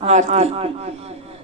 आरती।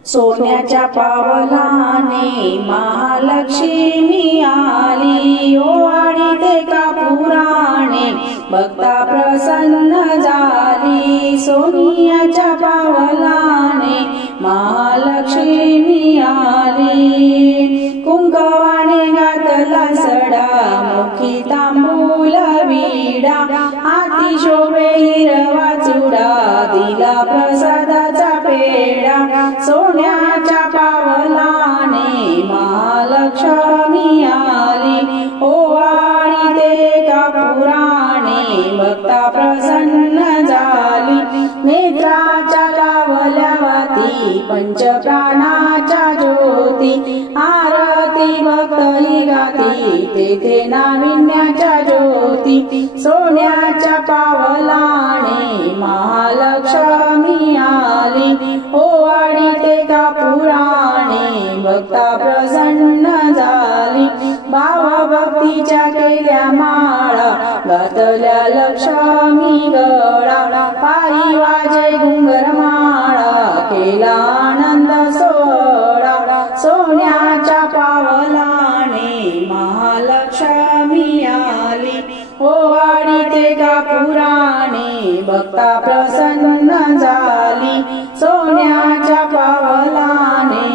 सोन्याच्या पावलाने महालक्ष्मी आली, ओवाळीते कापुराने भक्ता प्रसन्न झाली। सोन्याच्या पावलाने महालक्ष्मी आली, कुंकवाने घातला सडा, मुखी तांबूल विडा, हाती शोभे हिरवा चुडा, दिला प्रसादाचा पेढा। सोन्याच्या पावलाने महालक्ष्मी आली, ओवाळीते कापुराने भक्ता प्रसन्न झाली। नेत्राच्या लावल्या वाती, पंचप्राणाच्या ज्योती, आरती भक्त ही गाती, तेथे नाविन्याच्या ज्योती। सोन्याच्या पावलाने महालक्ष्मी आली, ओवाळीते कापुराने भक्ता प्रसन्न झाली। भावभक्तीच्या केल्या माळा, घातल्या लक्ष्मी गळा, पायी वाजे घुंगरमाळा, केला आनंद सोहळा। सोन्याच्या पावलाने महालक्ष्मी आली, ओवाळीते कापुराने भक्ता प्रसन्न झाली। सोन्याच्या पावलाने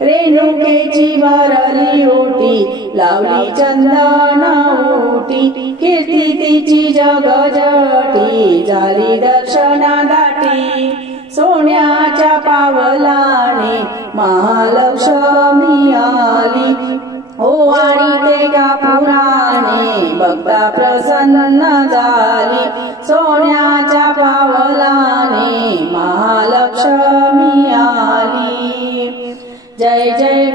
रेणुकेची भरली ओटी, लावली चंदन ओटी, कीर्ती तिची जगजटी, झाली दर्शना दाटी। सोन्याच्या पावलाने महालक्ष्मी आली, ओवाळीते कापुराने भक्ता प्रसन्न झाली। सोन्याच्या पावलाने महालक्ष्मी आली। जय जय